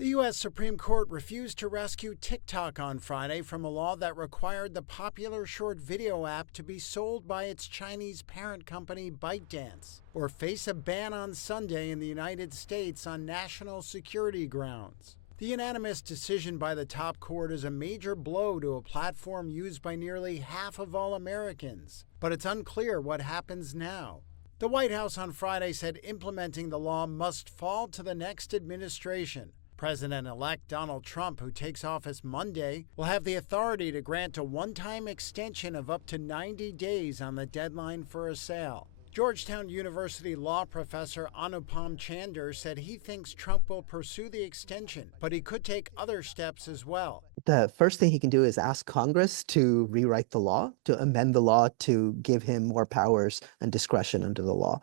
The U.S. Supreme Court refused to rescue TikTok on Friday from a law that required the popular short video app to be sold by its Chinese parent company ByteDance, or face a ban on Sunday in the United States on national security grounds. The unanimous decision by the top court is a major blow to a platform used by nearly half of all Americans, but it's unclear what happens now. The White House on Friday said implementing the law must fall to the next administration. President-elect Donald Trump, who takes office Monday, will have the authority to grant a one-time extension of up to 90 days on the deadline for a sale. Georgetown University law professor Anupam Chander said he thinks Trump will pursue the extension, but he could take other steps as well. The first thing he can do is ask Congress to rewrite the law, to amend the law to give him more powers and discretion under the law.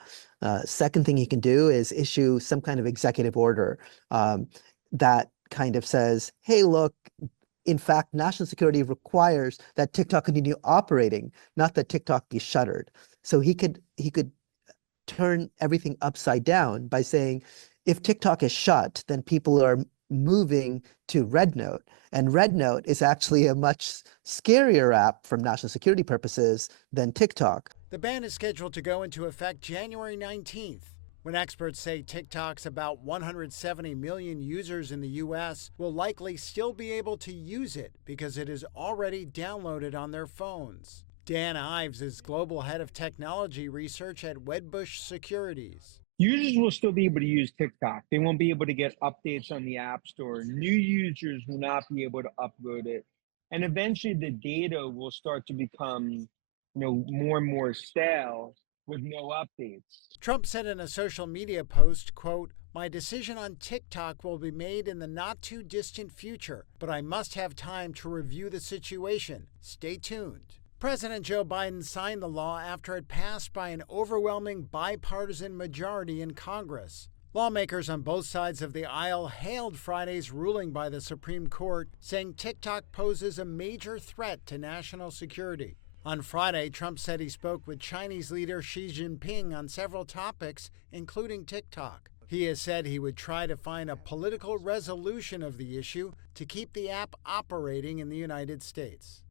Second thing he can do is issue some kind of executive order that kind of says, hey, look, in fact, national security requires that TikTok continue operating, not that TikTok be shuttered. So he could turn everything upside down by saying, if TikTok is shut, then people are moving to RedNote. And RedNote is actually a much scarier app from national security purposes than TikTok. The ban is scheduled to go into effect January 19th. When experts say TikTok's about 170 million users in the U.S. will likely still be able to use it because it is already downloaded on their phones. Dan Ives is Global Head of Technology Research at Wedbush Securities. Users will still be able to use TikTok. They won't be able to get updates on the App Store. New users will not be able to upload it. And eventually the data will start to become, more and more stale with no updates. Trump said in a social media post, quote, "My decision on TikTok will be made in the not too distant future, but I must have time to review the situation. Stay tuned." President Joe Biden signed the law after it passed by an overwhelming bipartisan majority in Congress. Lawmakers on both sides of the aisle hailed Friday's ruling by the Supreme Court, saying TikTok poses a major threat to national security. On Friday, Trump said he spoke with Chinese leader Xi Jinping on several topics, including TikTok. He has said he would try to find a political resolution of the issue to keep the app operating in the United States.